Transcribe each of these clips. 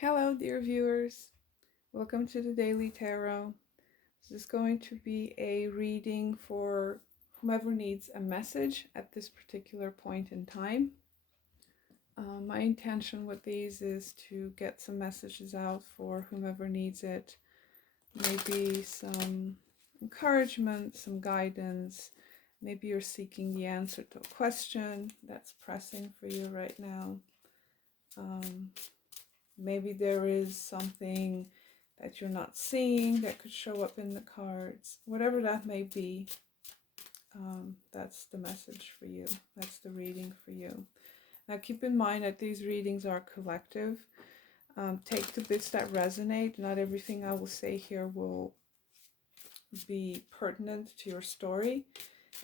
Hello, dear viewers. Welcome to the Daily Tarot. This is going to be a reading for whomever needs a message at this particular point in time. My intention with these is to get some messages out for whomever needs it. Maybe some encouragement, some guidance. Maybe you're seeking the answer to a question that's pressing for you right now. Maybe there is something that you're not seeing that could show up in the cards. Whatever that may be, that's the message for you. That's the reading for you. Now keep in mind that these readings are collective. Take the bits that resonate. Not everything I will say here will be pertinent to your story.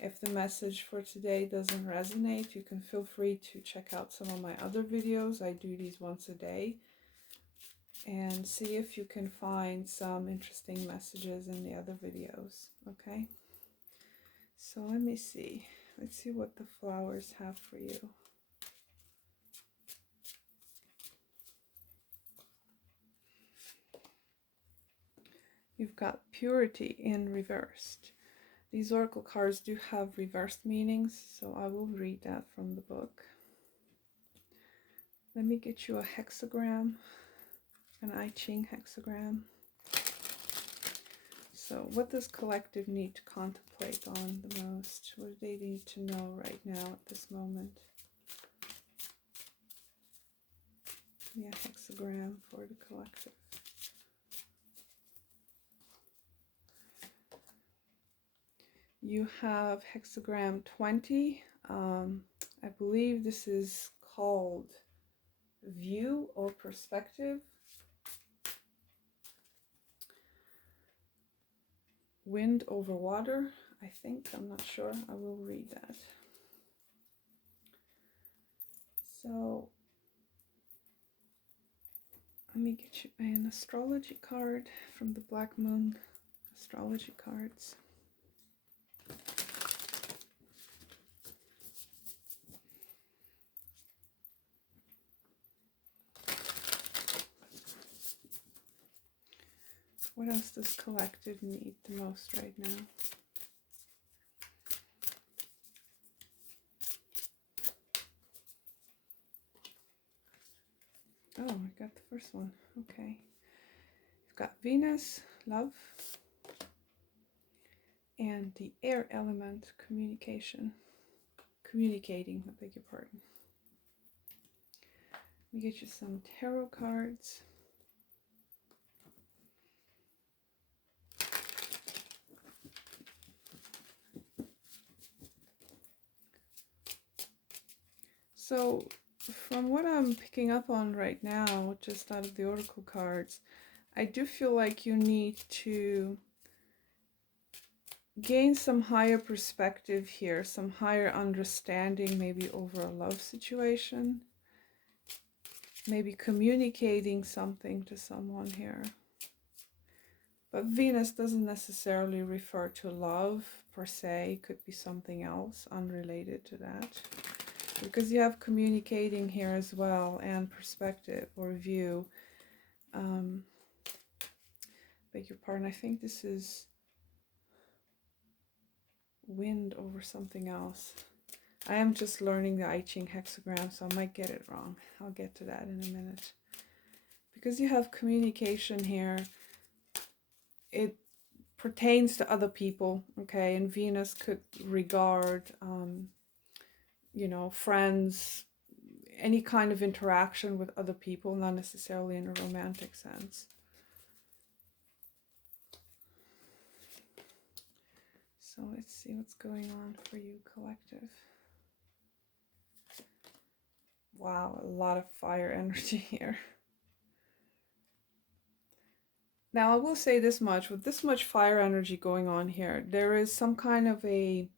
If the message for today doesn't resonate, you can feel free to check out some of my other videos. I do these once a day. And see if you can find some interesting messages in the other videos, okay? So let me see. Let's see what the flowers have for you. You've got purity in reversed. These oracle cards do have reversed meanings, so I will read that from the book. Let me get you a hexagram, an I Ching hexagram. So what does collective need to contemplate on the most? What do they need to know right now at this moment? Yeah, hexagram for the collective. You have hexagram 20. I believe this is called view or perspective. Wind over water, I think. I'm not sure. I will read that. So let me get you an astrology card from the Black Moon astrology cards. What else does collective need the most right now? Oh, I got the first one. Okay. You've got Venus, love, and the air element, communication. Communicating, I beg your pardon. Let me get you some tarot cards. So from what I'm picking up on right now, just out of the oracle cards, I do feel like you need to gain some higher perspective here, some higher understanding maybe over a love situation, maybe communicating something to someone here. But Venus doesn't necessarily refer to love per se, it could be something else unrelated to that. Because you have communicating here as well, and perspective or view. Beg your pardon, I think this is wind over something else. I am just learning the I Ching hexagram, so I might get it wrong. I'll get to that in a minute. Because you have communication here, it pertains to other people, okay? And Venus could regard, you know, friends, any kind of interaction with other people, not necessarily in a romantic sense. So let's see what's going on for you, collective. Wow, a lot of fire energy here. Now, I will say this much, with this much fire energy going on here, there is some kind of a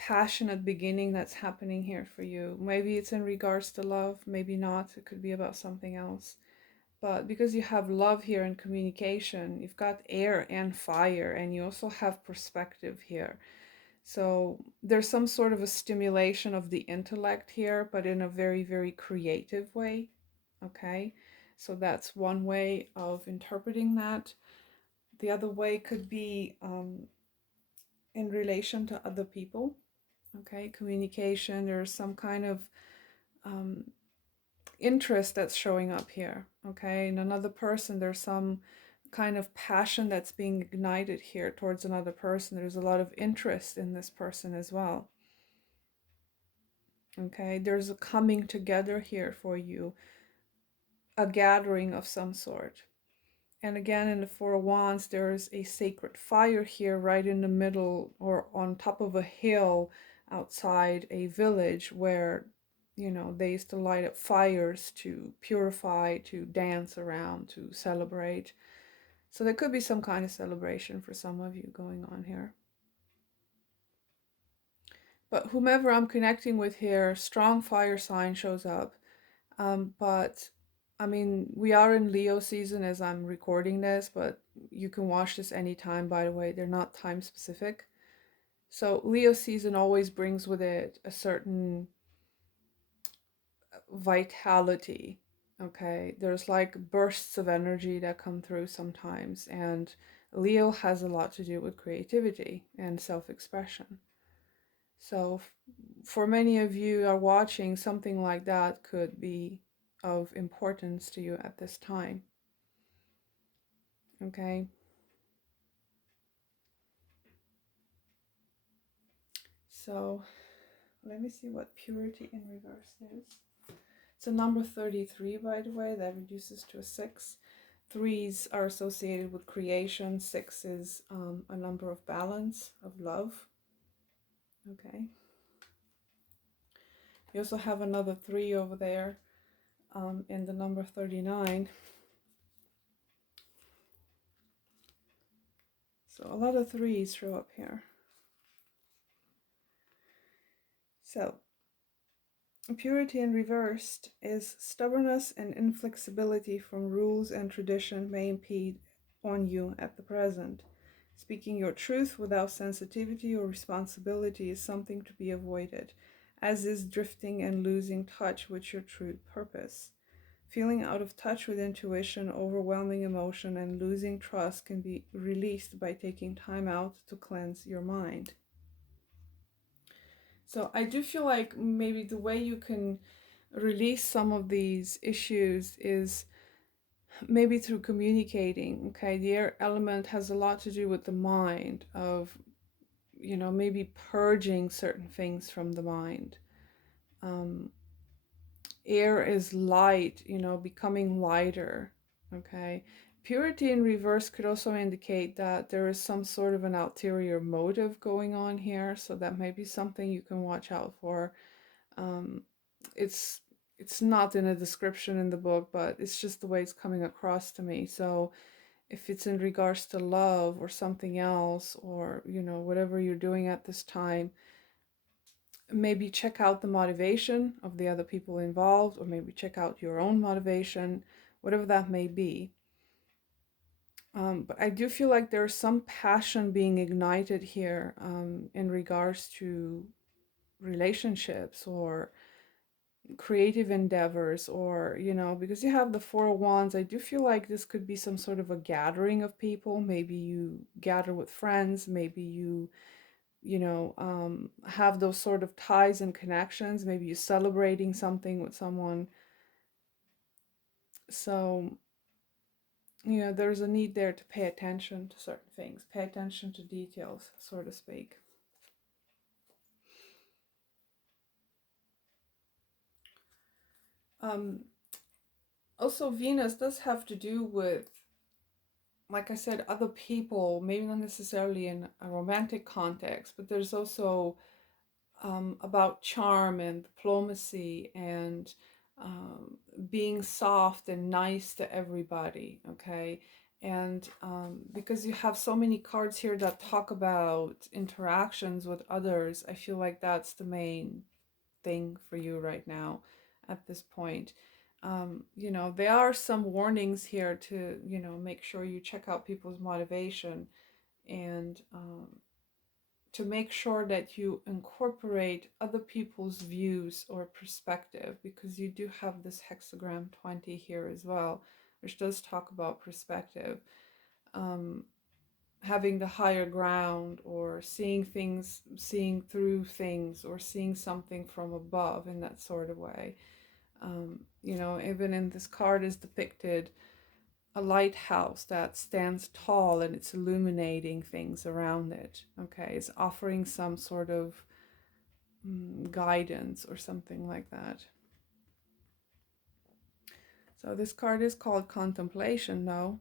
passionate beginning that's happening here for you. Maybe it's in regards to love, maybe not. It could be about something else. But because you have love here and communication, you've got air and fire, and you also have perspective here. So there's some sort of a stimulation of the intellect here, but in a very, very creative way, okay? So that's one way of interpreting that. The other way could be in relation to other people. Okay, communication, there's some kind of um, interest that's showing up here. Okay, in another person, there's some kind of passion that's being ignited here towards another person. There's a lot of interest in this person as well. Okay, there's a coming together here for you, a gathering of some sort. And again, in the Four of Wands, there's a sacred fire here right in the middle or on top of a hill outside a village where, you know, they used to light up fires to purify, to dance around, to celebrate. So there could be some kind of celebration for some of you going on here. But whomever I'm connecting with here, strong fire sign shows up. But I mean, we are in Leo season as I'm recording this, but you can watch this anytime, by the way. They're not time specific. So Leo season always brings with it a certain vitality. Okay, there's like bursts of energy that come through sometimes, and Leo has a lot to do with creativity and self-expression. So for many of you are watching, something like that could be of importance to you at this time. Okay. So let me see what purity in reverse is. It's a number 33, by the way, that reduces to a 6. Threes are associated with creation. 6 is a number of balance, of love. Okay. You also have another 3 over there in the number 39. So a lot of 3s show up here. So purity in reversed is stubbornness and inflexibility from rules and tradition may impede on you at the present. Speaking your truth without sensitivity or responsibility is something to be avoided, as is drifting and losing touch with your true purpose. Feeling out of touch with intuition, overwhelming emotion, and losing trust can be released by taking time out to cleanse your mind. So I do feel like maybe the way you can release some of these issues is maybe through communicating. Okay, the air element has a lot to do with the mind, of, you know, maybe purging certain things from the mind. Air is light, you know, becoming lighter. Okay, purity in reverse could also indicate that there is some sort of an ulterior motive going on here, so that may be something you can watch out for. um, it's it's not in a description in the book, but it's just the way it's coming across to me. So if it's in regards to love or something else, or, you know, whatever you're doing at this time, maybe check out the motivation of the other people involved, or maybe check out your own motivation, whatever that may be. But I do feel like there's some passion being ignited here in regards to relationships or creative endeavors, or, you know, because you have the Four of Wands, I do feel like this could be some sort of a gathering of people. Maybe you gather with friends, maybe you know, have those sort of ties and connections, maybe you're celebrating something with someone. So, you know, there's a need there to pay attention to certain things, pay attention to details, so to speak. Also, Venus does have to do with, like I said, other people, maybe not necessarily in a romantic context, but there's also about charm and diplomacy and being soft and nice to everybody, okay? And because you have so many cards here that talk about interactions with others, I feel like that's the main thing for you right now at this point. You know, there are some warnings here to, you know, make sure you check out people's motivation and to make sure that you incorporate other people's views or perspective, because you do have this hexagram 20 here as well, which does talk about perspective. Um, Having the higher ground, or seeing things, seeing through things, or seeing something from above in that sort of way. You know, even in this card is depicted a lighthouse that stands tall and it's illuminating things around it. Okay, it's offering some sort of guidance or something like that. So this card is called Contemplation, though.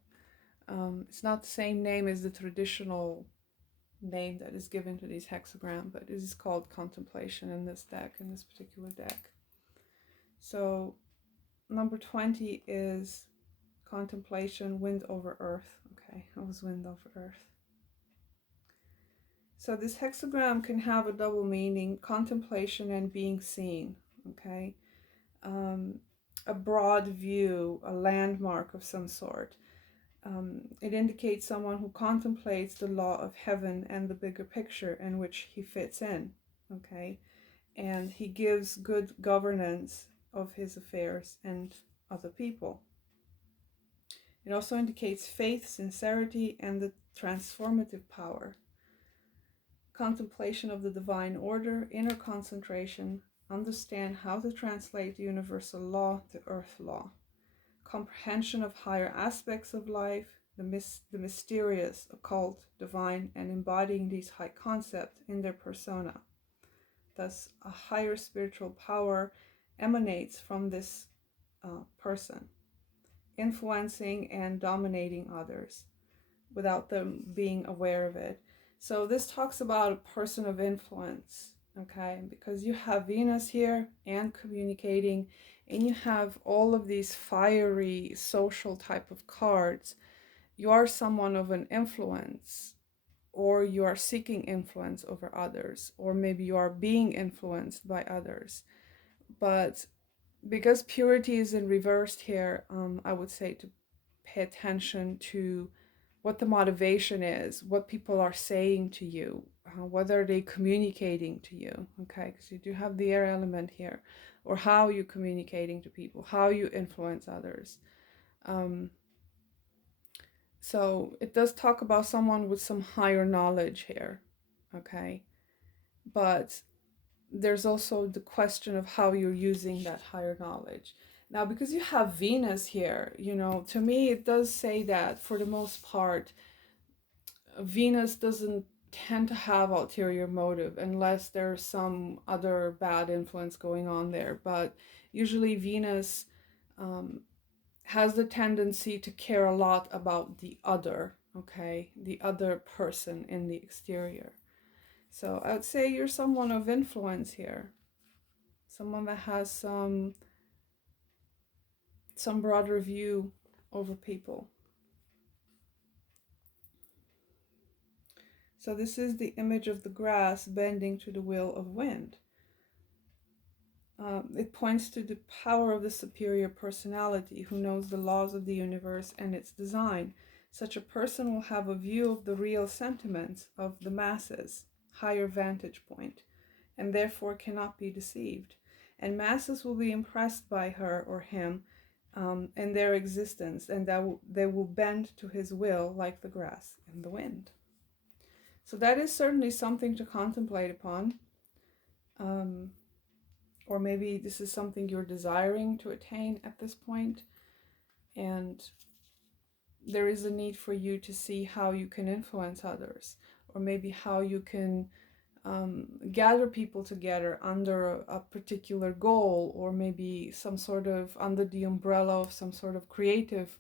It's not the same name as the traditional name that is given to these hexagram, but it is called Contemplation in this deck, in this particular deck. So number 20 is Contemplation, Wind over Earth. Okay, it was Wind over Earth. So this hexagram can have a double meaning, contemplation and being seen. Okay, a broad view, a landmark of some sort. It indicates someone who contemplates the law of heaven and the bigger picture in which he fits in. Okay, and he gives good governance of his affairs and other people. It also indicates faith, sincerity, and the transformative power. Contemplation of the divine order, inner concentration, understand how to translate the universal law to earth law. Comprehension of higher aspects of life, the mysterious, occult, divine, and embodying these high concepts in their persona. Thus, a higher spiritual power emanates from this person, influencing and dominating others without them being aware of it. So this talks about a person of influence, okay? Because you have Venus here and communicating, and you have all of these fiery social type of cards. You are someone of an influence, or you are seeking influence over others, or maybe you are being influenced by others. But because purity is in reversed here, I would say to pay attention to what the motivation is, what people are saying to you, what are they communicating to you, okay? Because you do have the air element here, or how you're communicating to people, how you influence others. So it does talk about someone with some higher knowledge here, okay? But there's also the question of how you're using that higher knowledge. Now, because you have Venus here, you know, to me it does say that for the most part, Venus doesn't tend to have ulterior motive unless there's some other bad influence going on there. But usually Venus has the tendency to care a lot about the other, okay, the other person in the exterior. So I would say you're someone of influence here, someone that has some broader view over people. So this is the image of the grass bending to the will of wind. It points to the power of the superior personality who knows the laws of the universe and its design. Such a person will have a view of the real sentiments of the masses, higher vantage point, and therefore cannot be deceived. And masses will be impressed by her or him and their existence, and they will bend to his will like the grass and the wind. So that is certainly something to contemplate upon. Or maybe this is something you're desiring to attain at this point, and there is a need for you to see how you can influence others, or maybe how you can gather people together under a particular goal, or maybe some sort of under the umbrella of some sort of creative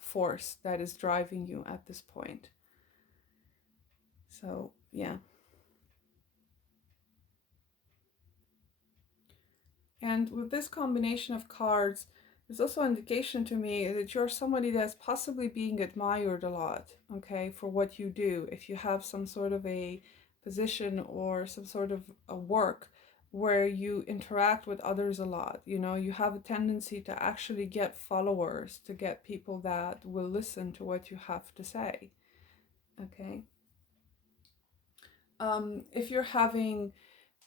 force that is driving you at this point. So yeah. And with this combination of cards, there's also indication to me that you're somebody that's possibly being admired a lot, okay, for what you do. If you have some sort of a position or some sort of a work where you interact with others a lot, you know, you have a tendency to actually get followers, to get people that will listen to what you have to say, okay? If you're having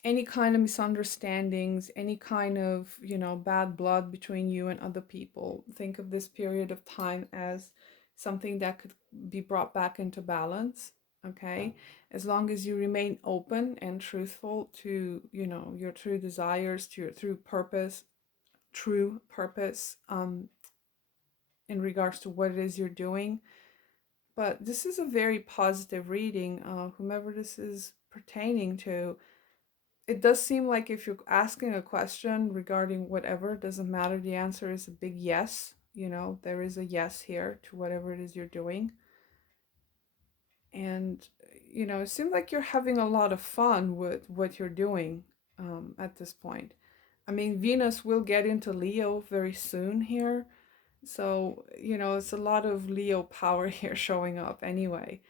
any kind of misunderstandings, any kind of, bad blood between you and other people, think of this period of time as something that could be brought back into balance. Okay, as long as you remain open and truthful to, your true desires, to your true purpose, in regards to what it is you're doing. But this is a very positive reading. Whomever this is pertaining to, it does seem like if you're asking a question regarding whatever, it doesn't matter, the answer is a big yes. There is a yes here to whatever it is you're doing. And, it seems like you're having a lot of fun with what you're doing, at this point. I mean, Venus will get into Leo very soon here. So, it's a lot of Leo power here showing up anyway.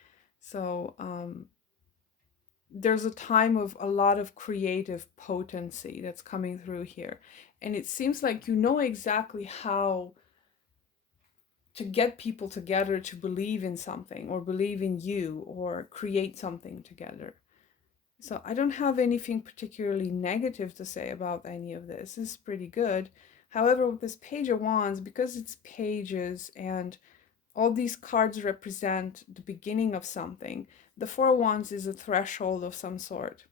So, there's a time of a lot of creative potency that's coming through here. And it seems like you know exactly how to get people together to believe in something or believe in you or create something together. So I don't have anything particularly negative to say about any of this. This is pretty good. However, with this Page of Wands, because it's pages and all these cards represent the beginning of something, the Four of Wands is a threshold of some sort.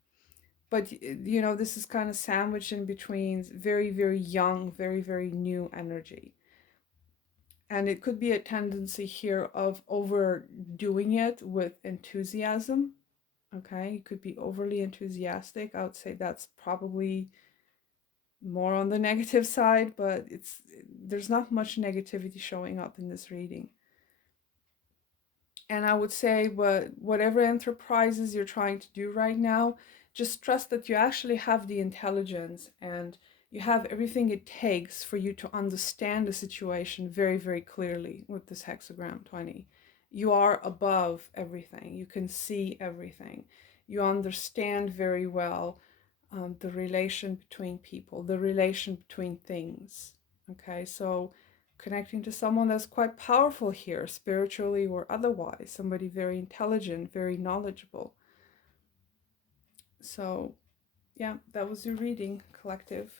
But this is kind of sandwiched in between very, very young, very, very new energy. And it could be a tendency here of overdoing it with enthusiasm. Okay, you could be overly enthusiastic. I would say that's probably more on the negative side, but there's not much negativity showing up in this reading. And I would say, whatever enterprises you're trying to do right now, just trust that you actually have the intelligence and you have everything it takes for you to understand the situation very, very clearly with this hexagram 20. You are above everything. You can see everything. You understand very well, the relation between people, the relation between things. Okay, so connecting to someone that's quite powerful here, spiritually or otherwise, somebody very intelligent, very knowledgeable. So, yeah, that was your reading, collective.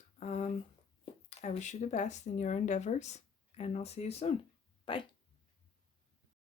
I wish you the best in your endeavors, and I'll see you soon. Bye.